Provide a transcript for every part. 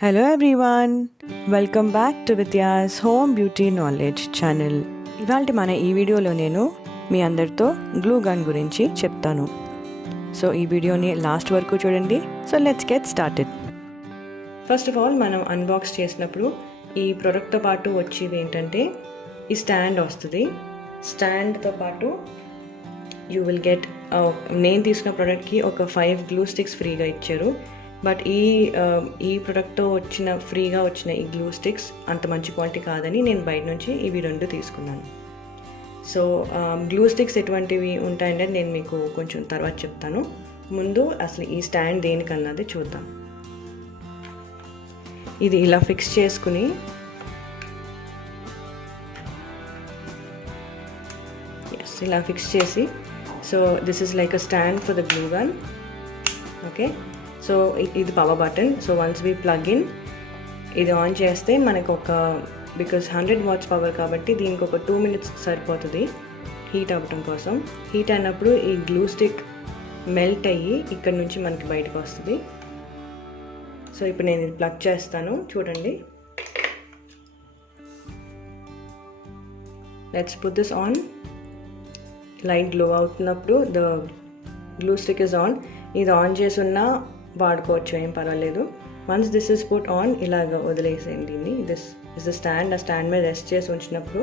Hello everyone, welcome back to Vidya's Home Beauty Knowledge channel. ఇవాళ మన ఈ వీడియోలో నేను మీ అందరితో గ్లూ గన్ గురించి చెప్తాను. సో ఈ వీడియోని లాస్ట్ వరకు చూడండి. So let's get started. First of all మనం అన్బాక్స్ చేసినప్పుడు ఈ ప్రోడక్ట్తో పాటు వచ్చేది ఏంటంటే ఈ స్టాండ్ వస్తుంది. స్టాండ్తో పాటు యూ విల్ గెట్ నేను తీసుకున్న ప్రోడక్ట్కి ఒక 5 గ్లూ స్టిక్స్ ఫ్రీగా ఇచ్చారు. బట్ ఈ ప్రోడక్ట్తో ఫ్రీగా వచ్చిన ఈ గ్లూ స్టిక్స్ అంత మంచి క్వాలిటీ కాదని నేను బయట నుంచి ఇవి 2 తీసుకున్నాను. సో గ్లూ స్టిక్స్ ఎటువంటివి ఉంటాయంటే నేను మీకు కొంచెం తర్వాత చెప్తాను. ముందు అసలు ఈ స్టాండ్ దేనికన్నది చూద్దాం. ఇది ఇలా ఫిక్స్ చేసుకుని ఇలా ఫిక్స్ చేసి so this is like a stand for the glue gun. Okay, so ఇది power button. So once we plug in ఇది ఆన్ చేస్తే మనకు బికాస్ 100 వాట్స్ పవర్ కాబట్టి దీనికి ఒక 2 minutes సరిపోతుంది హీట్ అవ్వటం కోసం. హీట్ అయినప్పుడు ఈ గ్లూ స్టిక్ మెల్ట్ అయ్యి ఇక్కడ నుంచి మనకి బయటకు వస్తుంది. సో ఇప్పుడు నేను ఇది ప్లగ్ చేస్తాను, చూడండి. Let's put this on. Light glow అవుతున్నప్పుడు the glue stick is on. ఇది ఆన్ చేసి ఉన్నా వాడుకోవచ్చు, ఏం పర్వాలేదు. Once this is put on ఇలాగ వదిలేసేయండి దీన్ని. This is the stand. ఆ స్టాండ్ మీద రెస్ట్ చేసి ఉంచినప్పుడు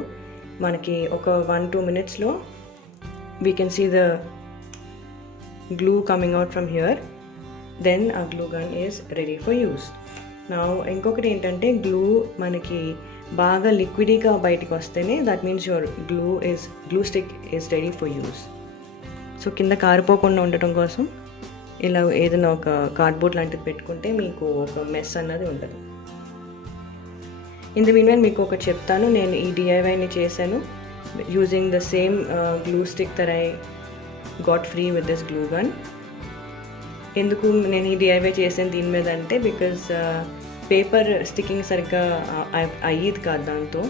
మనకి ఒక 1-2 minutesలో we can see the glue coming out from here. Then ఆ glue gun is ready for use. నా ఇంకొకటి ఏంటంటే గ్లూ మనకి బాగా లిక్విడీగా బయటకు వస్తేనే that means your glue stick is ready for use. So కింద కారిపోకుండా ఉండటం కోసం ఇలా ఏదైనా ఒక కార్డ్బోర్డ్ లాంటిది పెట్టుకుంటే మీకు ఒక మెస్ అన్నది ఉండదు. ఇంత మీన్ మీకు ఒకటి చెప్తాను. నేను ఈ డిఐవైని చేశాను using the same glue stick that I got free with this glue gun. ఎందుకు నేను ఈ డిఐవై చేశాను దీని మీద అంటే బికాజ్ పేపర్ స్టిక్కింగ్ సరిగ్గా అయ్యేది కాదు దాంతో.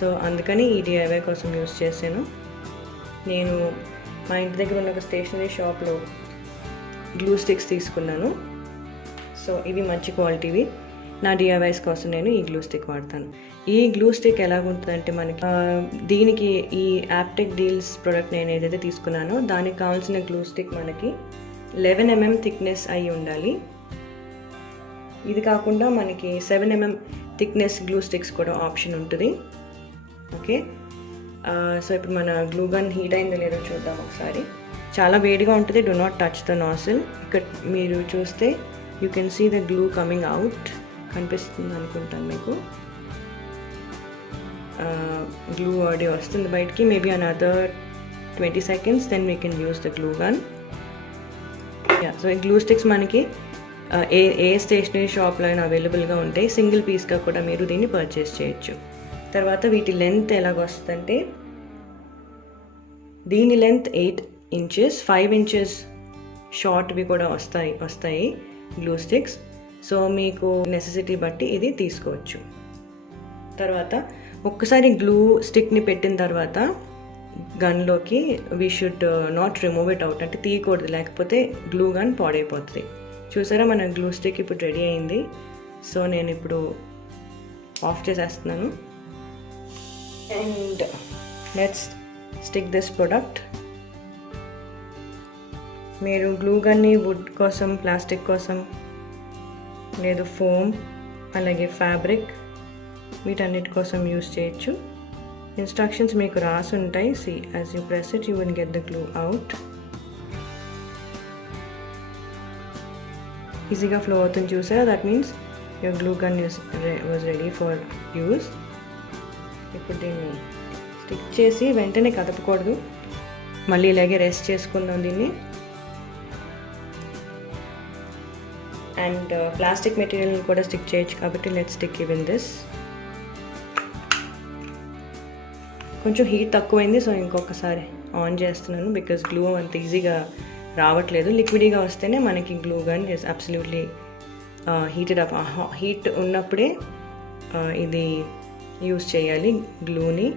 సో అందుకని ఈ డిఐవై కోసం యూజ్ చేశాను. నేను మా ఇంటి దగ్గర ఉన్న ఒక స్టేషనరీ షాప్లో గ్లూ స్టిక్స్ తీసుకున్నాను. సో ఇవి మంచి క్వాలిటీవి. నా డిఐవైస్ కోసం నేను ఈ గ్లూ స్టిక్ వాడతాను. ఈ గ్లూ స్టిక్ ఎలాగుంటుందంటే మనకి దీనికి ఈ యాప్టెక్ డీల్స్ ప్రోడక్ట్ నేను ఏదైతే తీసుకున్నానో దానికి కావాల్సిన గ్లూ స్టిక్ మనకి 11 mm థిక్నెస్ అయి ఉండాలి. ఇది కాకుండా మనకి 7 mm థిక్నెస్ గ్లూ స్టిక్స్ కూడా ఆప్షన్ ఉంటుంది. ఓకే, సో ఇప్పుడు మన గ్లూ గన్ హీట్ అయిందో లేదో చూద్దాం ఒకసారి. చాలా వేడిగా ఉంటుంది. Do not touch the nozzle. ఇక్కడ మీరు చూస్తే you can see the glue coming out. కనిపిస్తుంది అనుకుంటాను మీకు. గ్లూ ఆడియో వస్తుంది బయటికి. Maybe another 20 seconds then we can use the glue gun. So ఈ గ్లూ స్టిక్స్ మనకి ఏ స్టేషనరీ షాప్లో అయినా అవైలబుల్గా ఉంటాయి. సింగిల్ పీస్గా కూడా మీరు దీన్ని పర్చేస్ చేయొచ్చు. తర్వాత వీటి లెంత్ ఎలాగొస్తుందంటే దీని లెంత్ 8 inches, 5 inches షార్ట్వి కూడా వస్తాయి గ్లూ స్టిక్స్. సో మీకు నెసెసిటీ బట్టి ఇది తీసుకోవచ్చు. తర్వాత ఒక్కసారి గ్లూ స్టిక్ని పెట్టిన తర్వాత గన్లోకి we should not remove it out, అంటే తీయకూడదు, లేకపోతే గ్లూ గన్ పాడైపోతుంది. చూసారా మన గ్లూ స్టిక్ ఇప్పుడు రెడీ అయింది. సో నేను ఇప్పుడు ఆఫ్ చేసేస్తున్నాను. And let's stick this product. మీరు గ్లూ గన్ని వుడ్ కోసం, ప్లాస్టిక్ కోసం, లేదు ఫోమ్, అలాగే ఫ్యాబ్రిక్ వీటన్నిటి కోసం యూస్ చేయొచ్చు. ఇన్స్ట్రక్షన్స్ మీకు రాసి ఉంటాయి. C as you press it you will get the glue out. ఈజీగా ఫ్లో అవుతుంది చూసారా. That means your glue gun was ready for use. ఇప్పుడు దీన్ని స్టిక్ చేసి వెంటనే కదపకూడదు, మళ్ళీ ఇలాగే రెస్ట్ చేసుకుందాం దీన్ని. అండ్ ప్లాస్టిక్ మెటీరియల్ కూడా స్టిక్ చేయొచ్చు కాబట్టి లెట్స్ స్టిక్ ఈవెన్ దిస్. కొంచెం హీట్ తక్కువైంది, సో ఇంకొకసారి ఆన్ చేస్తున్నాను బికాజ్ గ్లూ అంత ఈజీగా రావట్లేదు. లిక్విడ్గా వస్తేనే మనకి glue gun is absolutely heated up. Heat ఉన్నప్పుడే ఇది యూస్ చేయాలి గ్లూని.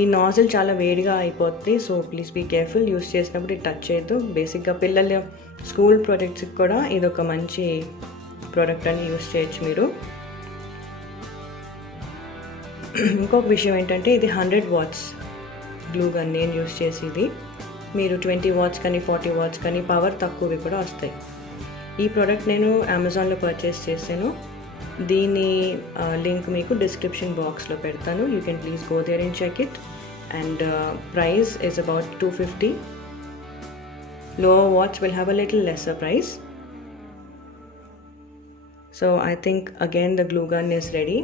ఈ నాజిల్ చాలా వేడిగా అయిపోతుంది. So please be careful. Use చేసినప్పుడు ఇది టచ్ చేయొద్దు. బేసిక్గా పిల్లల స్కూల్ ప్రాజెక్ట్స్కి కూడా ఇది ఒక మంచి ప్రోడక్ట్ అని యూస్ చేయొచ్చు మీరు. ఇంకొక విషయం ఏంటంటే ఇది 100 వాట్స్ గ్లూ గన్ నేను యూస్ చేసేది. మీరు 20 వాట్స్ కానీ 40 వాట్స్ కానీ పవర్ తక్కువవి కూడా వస్తాయి. ఈ ప్రోడక్ట్ నేను అమెజాన్లో పర్చేస్ చేశాను. దీని లింక్ మీకు డిస్క్రిప్షన్ బాక్స్లో పెడతాను. You can please go there and check it. And price is about $250. Lower watts will have a little lesser price. So I think again the glue gun is ready.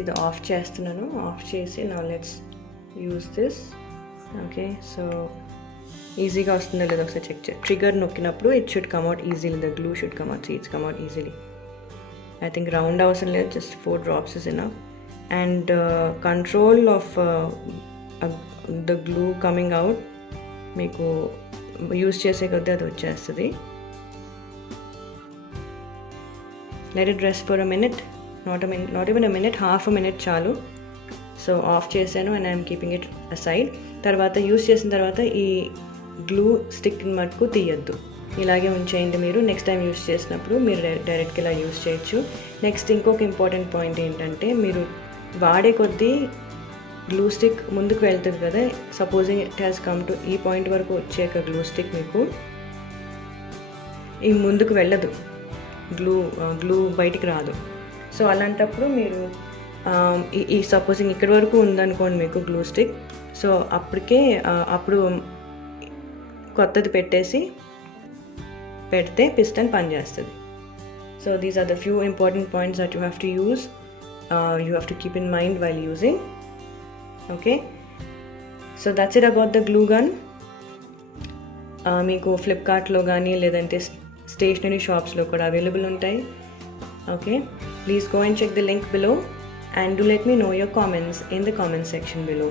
ఇది of చేస్తున్నాను. Of చేసి now let's use this. Okay, so ఈజీగా వస్తుందో లేదో ఒకసారి check చేయండి. Trigger నొక్కినప్పుడు it should come out easily. The glue should come out. See, it's come out easily. I think round అవసరం లేదు, just 4 drops is enough. And control of the glue coming out మీకు use చేసే కొద్దీ అది వచ్చేస్తుంది. Let it rest for a minute. Not even a minute, half a minute చాలు. So of చేశాను and I'm keeping it aside. తర్వాత use చేసిన తర్వాత ఈ గ్లూ స్టిక్ మటుకు తీయద్దు, ఇలాగే ఉంచేయండి. మీరు నెక్స్ట్ టైం యూస్ చేసినప్పుడు మీరు డైరెక్ట్గా ఇలా యూస్ చేయొచ్చు. నెక్స్ట్ ఇంకొక ఇంపార్టెంట్ పాయింట్ ఏంటంటే మీరు వాడే కొద్దీ గ్లూ స్టిక్ ముందుకు వెళ్తుంది కదా. Supposing it has come to ఈ పాయింట్ వరకు వచ్చాక గ్లూ స్టిక్ మీకు ఈ ముందుకు వెళ్ళదు, గ్లూ బయటికి రాదు. సో అలాంటప్పుడు మీరు ఈ సపోజింగ్ ఇక్కడి వరకు ఉందనుకోండి మీకు గ్లూ స్టిక్, సో అప్పుడు కొత్తది పెడితే పిస్టన్ పనిచేస్తుంది. So these are the few important points that you have to use, you have to keep in mind while using. Okay, so that's it about the glue gun. మీకు ఫ్లిప్కార్ట్లో కానీ లేదంటే stationery షాప్స్లో కూడా అవైలబుల్ ఉంటాయి. Okay, please go and check the link below and do let me know your comments in the comment section below.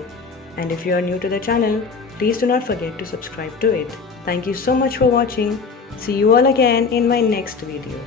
And if you are new to the channel, please do not forget to subscribe to it. Thank you so much for watching. See you all again in my next video.